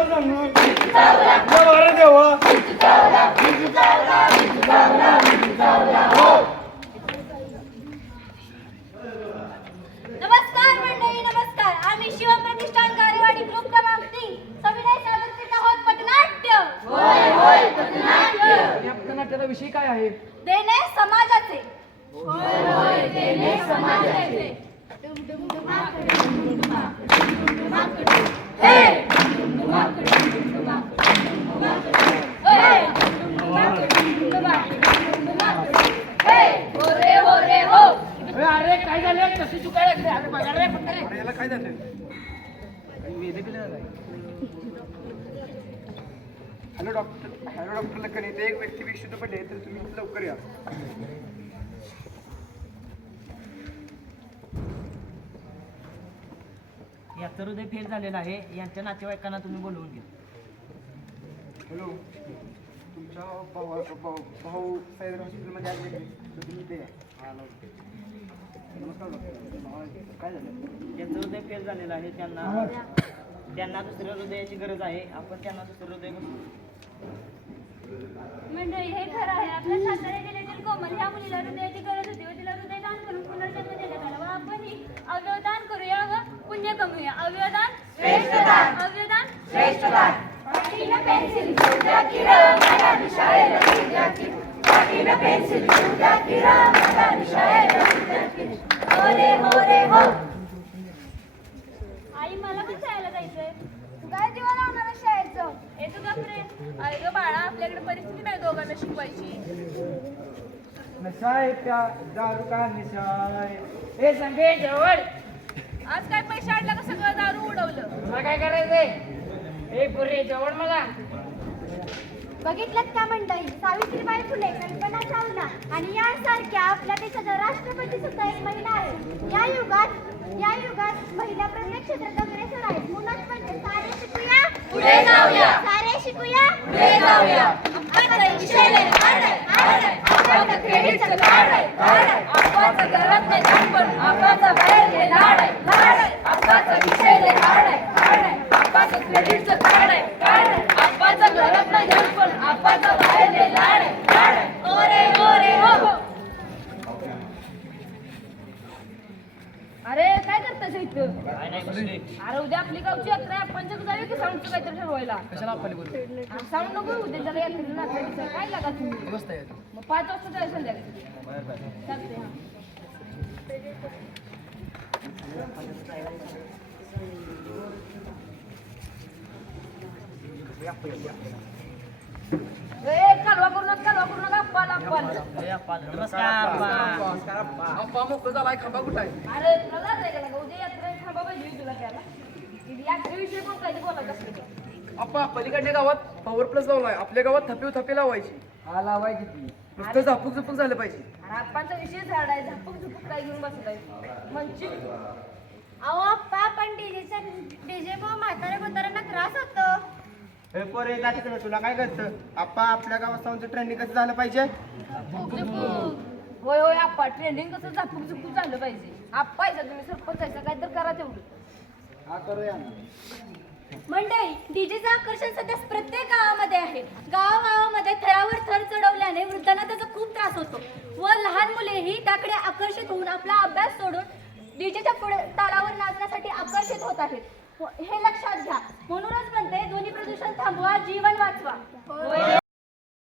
नमस्कार मंडळी, नमस्कार. आम्ही शिवप्रतिष्ठान कार्यवाडी ग्रुप क्रमांक 3 सविनय सादर करीत आहोत पथनाट्य. होय होय पथनाट्य. या पथनाट्याचा विषय काय आहे? देणे समाजाचे. होय होय देणे समाजाचे. अरे काय झालं? कशी चुकायला लागली? अरे बघा रे फक्त रे. याला काय झालं? हॅलो डॉक्टर लखन, इथे एक व्यक्ती बेशुद्ध पडले तर तुम्ही लवकर या. याचं हृदय फेल झालेलं आहे. यांच्या नातेवाईकांना तुम्ही बोलवून घ्या. हॅलो, तुमच्या भाऊ सह्याद्री हॉस्पिटलमध्ये आले तर तुम्ही इथे या. नमस्कार डॉक्टर, काय झालं? त्यांचं हृदय फेल झालेलं आहे. त्यांना दुसऱ्या हृदयाची गरज आहे. आपण त्यांना दुसरं हृदय मंडळी, हे खरं आहे. आपल्या सातारा जिल्ह्यातील कोमल ह्या मुलीला हृदयाची गरज होती व तिला हृदय दान करून पुनर्जन्म देण्यात आला व आपणही अवयवदान करूया व पुण्य कमवूया. अवयवदान श्रेष्ठदान. अवयवदान श्रेष्ठदान. पाटीनं पेन्सिल घेऊन द्या की र, मला शाळेला घेऊन द्या की. पाटीनं पेन्सिल घेऊन द्या की र, मला शाळेला घेऊन द्या की. हो रे हो रे हो. आई, मला पण शाळेला जायचंय. तू काय जीवा लावणार शाळेचं? हे तू का फ्रेंड? आई ग बाळा, आपल्याकडे परिस्थिती नाही दोघांना शिकवायची. नशा आहे त्या दारू का निशा आहे? हे संगे जवळ आज काय पैसे आणला का सगळं दारू उडवलं? तुला काय करायचंय? हे पुरे जवळ मला. बघितलं का मंडळी, सावित्रीबाई फुले, कल्पना चावला आणि यासारख्या आपल्या देशाच्या राष्ट्रपती सुद्धा एक महिला आहे. या युगात महिला प्रत्येक क्षेत्रात अग्रेसर आहेत. मुलाच म्हणजे सारे शिकूया पुढे जाऊया. सारे शिकूया पुढे जाऊया. आपल्याला विषय लय हार्ड आहे, हार्ड आहे. आपल्याला क्रेडिटचं कार्ड आहे, कार्ड आहे. आपल्याचं घरात नाही जाणपण, आपल्याचं बाहेर लय लाड आहे, लाड आहे. आपल्याचा विषय लय हार्ड आहे, हार्ड आहे. आपल्याचं क्रेडिटचं कार्ड आहे, कार्ड आहे. आपल्याचं घरात नाही जाणपण, आपल्याचं बाहेर लय लाड आहे, लाड आहे. ओरे ओरे हो. अरे काय करतोस इथं? काय नाही बसले. अरे उद्या आपली गावची यात्रा आहे. आपण जग जाऊया की साऊंडचं काहीतरी ठरवायला. कशाला आपण बोलू? साऊंड नको उद्याच्या यात्रेला नाचायचं. काय लागा तुम्ही? मस्त आहे. मग 5 वाजता जायचं संध्याकाळी. चालतंय, हां. कालवा करू नका अप्पाला. नमस्कार. अप्पा मोकळं झालाय, खांबा कुठं आहे? अरे तुला जात नाही का लागा? उद्या यात्रा थांबा पाहिजे तुला त्याला. यात्रेविषयी पण काहीतरी बोलायचं असलं तर. अप्पा, पलीकडच्या गावात पॉवर प्लस लावलाय. आपल्या गावात थपी लावायची. हा लावायची ती. नुसतं झापूक झुपूक झालं पाहिजे. अरे आप्पांचा विषय झाड आहे. झपक काय घेऊन बसत आहे म्हणजे. अहो अप्पा, पण डीजे मग म्हाताऱ्यांना त्रास होतो. हे पोरे जा तिकडे, तुला काय करतं? आप्पा, आपल्या गावात साऊंडचं ट्रेंडिंग कसं झालं पाहिजे? होय होय आप्पा, ट्रेंडिंग कसं झापूक झुपूक झालं पाहिजे. आप्पा यायचं तुम्ही सरपंच यायचं काय तर करा तेवढं. हा करूया ना. मंडळी, डीजेचं आकर्षण सध्या प्रत्येक गावामध्ये आहे. गावागावामध्ये थरावर थर चढवल्याने वृद्धांना त्याचा खूप त्रास होतो व लहान मुलेही त्याकडे आकर्षित होऊन आपला अभ्यास सोडून डीजेच्या पुढे तालावर नाचण्यासाठी आकर्षित होत आहेत. हे लक्षात घ्या. म्हणूनच म्हणते, ध्वनी प्रदूषण थांबवा, जीवन वाचवा.